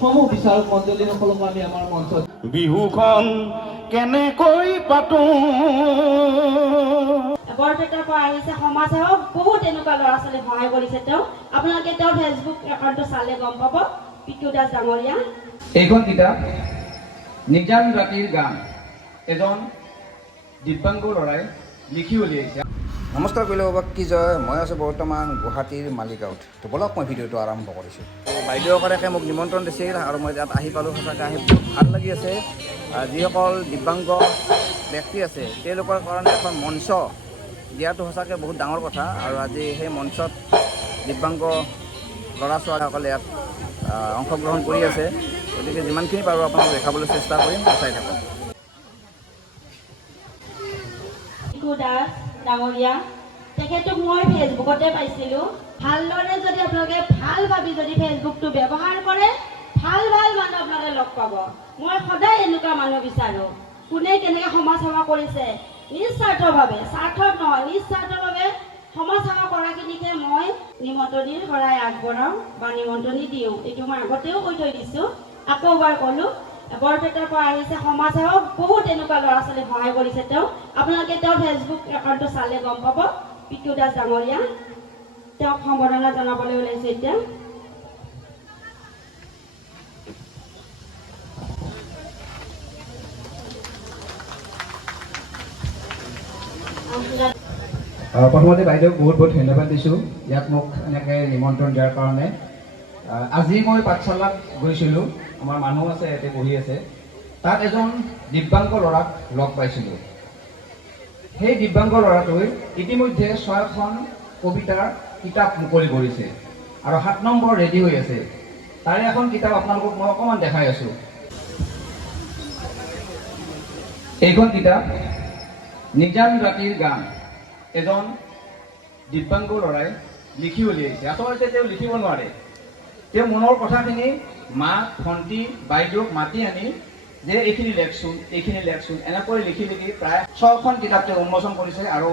সমূহ বিচাৰক মণ্ডলীসকলক আমি আমাৰ মঞ্চত বিহুখন কেনেকৈ পাতো বৰপেটাৰ পৰা আহিছে সমাজ সেৱক বহুত এনেকুৱা ল'ৰা ছোৱালীক সহায় কৰিছে তেওঁ আপোনালোকে তেওঁৰ ফেচবুক একাউণ্টটো চালে গম পাব পিকু দাস ডাঙৰীয়া এইখন কিতাপ নিজান ৰাতিৰ গান এজন দিব্যাংগ ল'ৰাই লিখি উলিয়াইছে। নমস্কাৰ কৰিলে বাবা কি জয় মই আছোঁ বৰ্তমান গুৱাহাটীৰ মালিগাঁৱত তো বলক মই ভিডিঅ'টো আৰম্ভ কৰিছোঁ। বাইদেউসকলে মোক নিমন্ত্ৰণ দিছিল আৰু মই ইয়াত আহি পালোঁ। সঁচাকৈ আহি বহুত ভাল লাগি আছে। যিসকল দিব্যাংগ ব্যক্তি আছে তেওঁলোকৰ কাৰণে এখন মঞ্চ দিয়াটো সঁচাকৈ বহুত ডাঙৰ কথা আৰু আজি সেই মঞ্চত দিব্যাংগ ল'ৰা ছোৱালীসকলে ইয়াত অংশগ্ৰহণ কৰি আছে। গতিকে যিমানখিনি পাৰোঁ আপোনালোক দেখাবলৈ চেষ্টা কৰিম, চাই থাকক। পিকু দাস ডাঙৰীয়া তেখেতক মই ফেচবুকতে পাইছিলোঁ। ভালদৰে যদি আপোনালোকে ভাল ভাবি যদি ফেচবুকটো ব্যৱহাৰ কৰে ভাল ভাল মানুহ আপোনালোকে লগ পাব। মই সদায় এনেকুৱা মানুহ বিচাৰোঁ কোনে কেনেকৈ সমাজ সেৱা কৰিছে নিস্বাৰ্থভাৱে, স্বাৰ্থত নহয় নিস্বাৰ্থভাৱে সমাজ সেৱা কৰাখিনিকে মই নিমন্ত্ৰণিৰ শৰাই আগবঢ়াওঁ বা নিমন্ত্ৰণি দিওঁ। এইটো মই আগতেও কৈ থৈ দিছোঁ, আকৌ এবাৰ ক'লোঁ। বৰপেটাৰ পৰা আহিছে সমাজ সেৱক বহুত এনেকুৱা ল'ৰা ছোৱালীক সহায় কৰিছে তেওঁ আপোনালোকে তেওঁৰ ফেচবুক একাউণ্টটো চালে গম পাব পিকু দাস ডাঙৰীয়া তেওঁক সম্বৰ্ধনা জনাবলৈ ওলাইছে এতিয়া। প্ৰথমতে বাইদেউক বহুত বহুত ধন্যবাদ দিছোঁ ইয়াত মোক এনেকৈ নিমন্ত্ৰণ দিয়াৰ কাৰণে। আজি মই পাঠশালাত গৈছিলোঁ, আমাৰ মানুহ আছে ইয়াতে বহি আছে, তাত এজন দিব্যাংগ ল'ৰাক লগ পাইছিলোঁ। সেই দিব্যাংগ ল'ৰাটোৱে ইতিমধ্যে 6খন কবিতাৰ কিতাপ মুকলি কৰিছে আৰু 7 নম্বৰ ৰেডি হৈ আছে। তাৰে এখন কিতাপ আপোনালোকক মই অকণমান দেখাই আছোঁ। এইখন কিতাপ নিজান ৰাতিৰ গান এজন দিব্যাংগ ল'ৰাই লিখি উলিয়াইছে। আচলতে তেওঁ লিখিব নোৱাৰে, তেওঁ মনৰ কথাখিনি মাক ভণ্টি বাইদেউক মাতি আনি যে এইখিনি লেখচোন এইখিনি লেখচোন এনেকৈ লিখি লিখি প্ৰায় 6খন কিতাপ তেওঁ উন্মোচন কৰিছে আৰু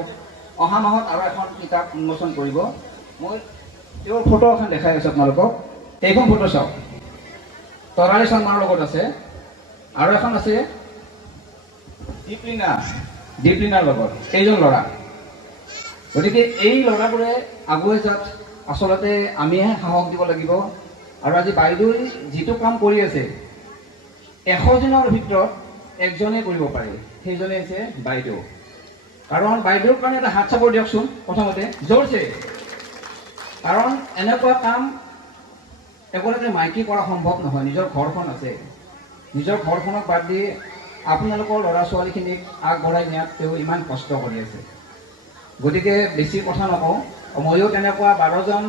অহা মাহত আৰু এখন কিতাপ উন্মোচন কৰিব। মই তেওঁৰ ফটো এখন দেখাই আছোঁ আপোনালোকক। এইখন ফটো চাওক, তৰালী শৰ্মাৰ লগত আছে আৰু এখন আছে দীপলিনাৰ লগত, এইজন ল'ৰা। গতিকে এই ল'ৰাবোৰে আগুৱাই যাত আচলতে আমিহে সাহস দিব লাগিব। আৰু আজি বাইদেৱে যিটো কাম কৰি আছে 100 জনৰ ভিতৰত একজনে কৰিব পাৰে, সেইজনে হৈছে বাইদেউ। কাৰণ বাইদেউৰ কাৰণে এটা হাত চাপৰ দিয়কচোন প্ৰথমতে জোৰছে। কাৰণ এনেকুৱা কাম একেলগে মাইকী কৰা সম্ভৱ নহয়। নিজৰ ঘৰখন আছে, নিজৰ ঘৰখনক বাদ দি আপোনালোকৰ ল'ৰা ছোৱালীখিনিক আগবঢ়াই নিয়াত তেওঁ ইমান কষ্ট কৰি আছে। গতিকে বেছি কথা নকওঁ, ময়ো তেনেকুৱা 12জন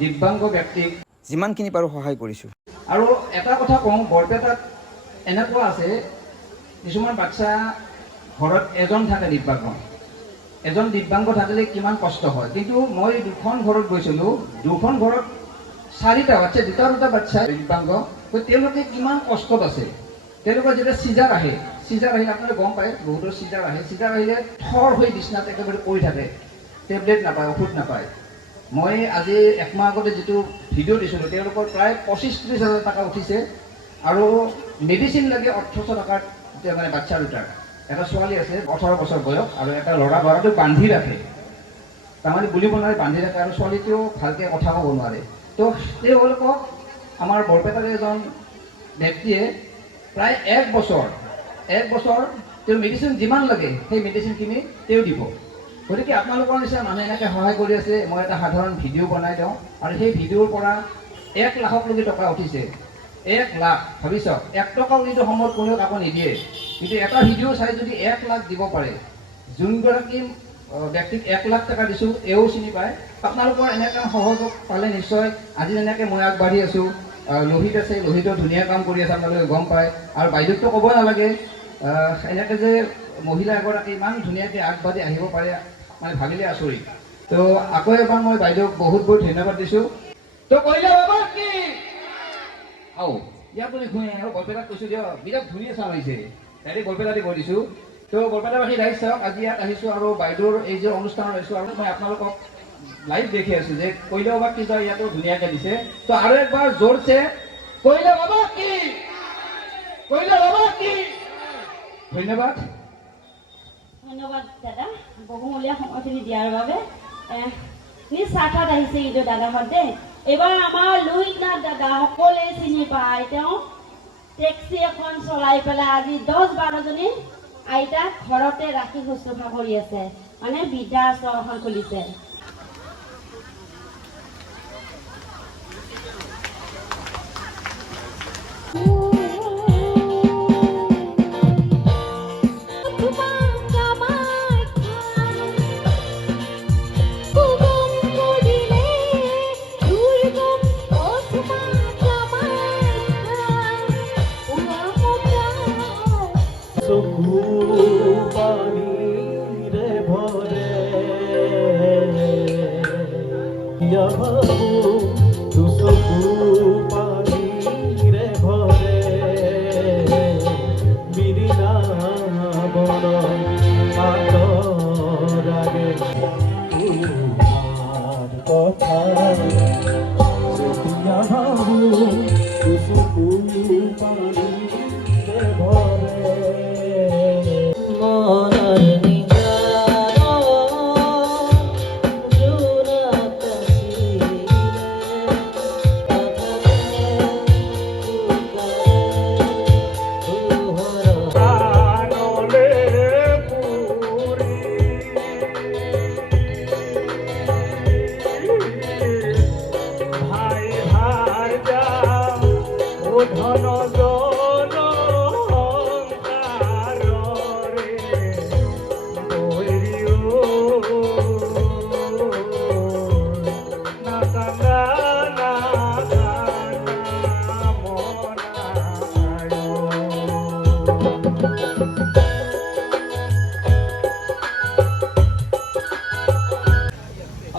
দিব্যাংগ ব্যক্তিক যিমানখিনি পাৰোঁ সহায় কৰিছোঁ। আৰু এটা কথা কওঁ, বৰপেটাত এনেকুৱা আছে কিছুমান বাচ্চা ঘৰত এজন থাকে দিব্যাংগ, এজন দিব্যাংগ থাকিলে কিমান কষ্ট হয়। কিন্তু মই 2খন ঘৰত গৈছিলোঁ, 2খন ঘৰত 4টা বাচ্চা, 2টা বাচ্চা দিব্যাংগ, তেওঁলোকে কিমান কষ্টত আছে। তেওঁলোকৰ যেতিয়া চিজাৰ আহিলে আপোনালোকে গম পায়, বহুতৰ চিজাৰ আহিলে থৰ হৈ বিচনাত একেবাৰে পৰি থাকে, টেবলেট নাপায়, ঔষধ নাপায়। মই আজি 1 মাহ আগতে যিটো ভিডিঅ' দিছিলোঁ তেওঁলোকৰ প্ৰায় 25-30 হাজাৰ টকা উঠিছে আৰু মেডিচিন লাগে 1800 টকাৰ মানে বাচ্চা 2টাৰ। এটা ছোৱালী আছে 18 বছৰ বয়স আৰু এটা ল'ৰাটোক বান্ধি ৰাখে, তাৰমানে বুলিব নোৱাৰে বান্ধি ৰাখে আৰু ছোৱালীটোও ভালকৈ কথা ক'ব নোৱাৰে। তো তেওঁলোকক আমাৰ বৰপেটাৰ এজন ব্যক্তিয়ে প্ৰায় 1 বছৰ তেওঁ মেডিচিন যিমান লাগে সেই মেডিচিনখিনি তেওঁ দিব। গতিকে আপোনালোকৰ নিচিনা মানুহে এনেকৈ সহায় কৰি আছে। মই এটা সাধাৰণ ভিডিঅ' বনাই দিওঁ আৰু সেই ভিডিঅ'ৰ পৰা 1 লাখলৈকে টকা উঠিছে। 1 লাখ ভাবি চাওক, 1 টকাও কিন্তু সময়ত কোনেও কাকো নিদিয়ে, কিন্তু এটা ভিডিঅ' চাই যদি 1 লাখ দিব পাৰে, যোনগৰাকী ব্যক্তিক 1 লাখ টকা দিছোঁ এও চিনি পায়। আপোনালোকৰ এনেকৈ সহযোগ পালে নিশ্চয় আজি যেনেকৈ মই আগবাঢ়ি আছোঁ, লোহিত আছে, লোহিতেও ধুনীয়া কাম কৰি আছে আপোনালোকে গম পায়। আৰু বাইদেউকতো ক'ব নালাগে, এনেকৈ যে মহিলা এগৰাকী ইমান ধুনীয়াকৈ আগবাঢ়ি আহিব পাৰে মানে ভাবিলে আচৰিত। তো আকৌ এবাৰ মই বাইদেউক বহুত বহুত ধন্যবাদ দিছোঁ। তো কৰিলে বাবা কি ইয়াতো লিখোঁ আৰু বৰপেটাত কৈছোঁ দিয়ক, বিৰাট ধুনীয়া চাহ হৈছে, ডাইৰেক্ট বৰপেটাতে কৈ দিছোঁ। তো বৰপেটাবাসী ৰাইজ চাওক, আজি ইয়াত আহিছোঁ আৰু বাইদেউৰ এই যে অনুষ্ঠানত আহিছোঁ আৰু মই আপোনালোকক লাইভ দেখি আছোঁ যে কৈলেও বা কি যায় ইয়াতো ধুনীয়াকৈ দিছে। তো আৰু একবাৰ জোৰছে কইলে বাবা কি কইলে বাবা কি ধন্যবাদ। ধন্যবাদ দাদা বহুমূলীয়া সময়খিনি দিয়াৰ বাবে নিজ স্বাৰ্থত আহিছে কিন্তু দাদাহঁত দেই। এইবাৰ আমাৰ লোহিতনাথ দাদা সকলোৱে চিনি পায়। তেওঁ টেক্সি এখন চলাই পেলাই আজি 10-12জনী আইতাক ঘৰতে ৰাখি শুশ্ৰূষা কৰি আছে, মানে বৃদ্ধাশ্ৰম এখন খুলিছে।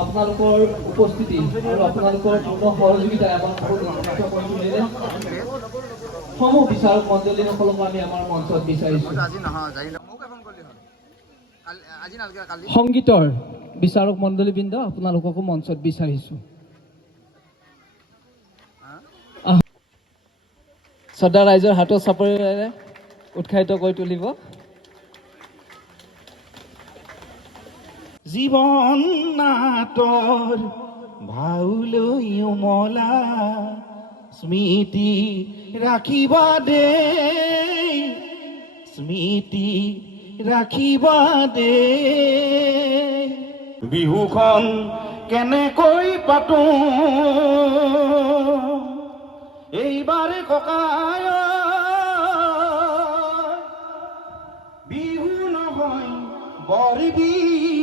আপোনালোকৰ উপস্থিতি আৰু আপোনালোকৰ পূৰ্ণ সহযোগিতাই আমাক বহুত উন্নত কৰি তুলিলে। সমূহ বিচাৰক মণ্ডলীসকলক আমি আমাৰ মঞ্চত বিচাৰিছোঁ। সংগীতৰ বিচাৰক মণ্ডলীবৃন্দ আপোনালোককো মঞ্চত বিচাৰিছোঁ। শ্ৰদ্ধা ৰাইজৰ হাতৰ চাপৰিৰে উৎসাহিত কৰি তুলিব। জীৱন নাটৰ ভাউলৈ উমলা স্মৃতি ৰাখিবা দেই, স্মৃতি ৰাখিবা দেই। বিহুখন কেনেকৈ পাতো এইবাৰ ককায়, বিহু নহয় বৰ বিহু।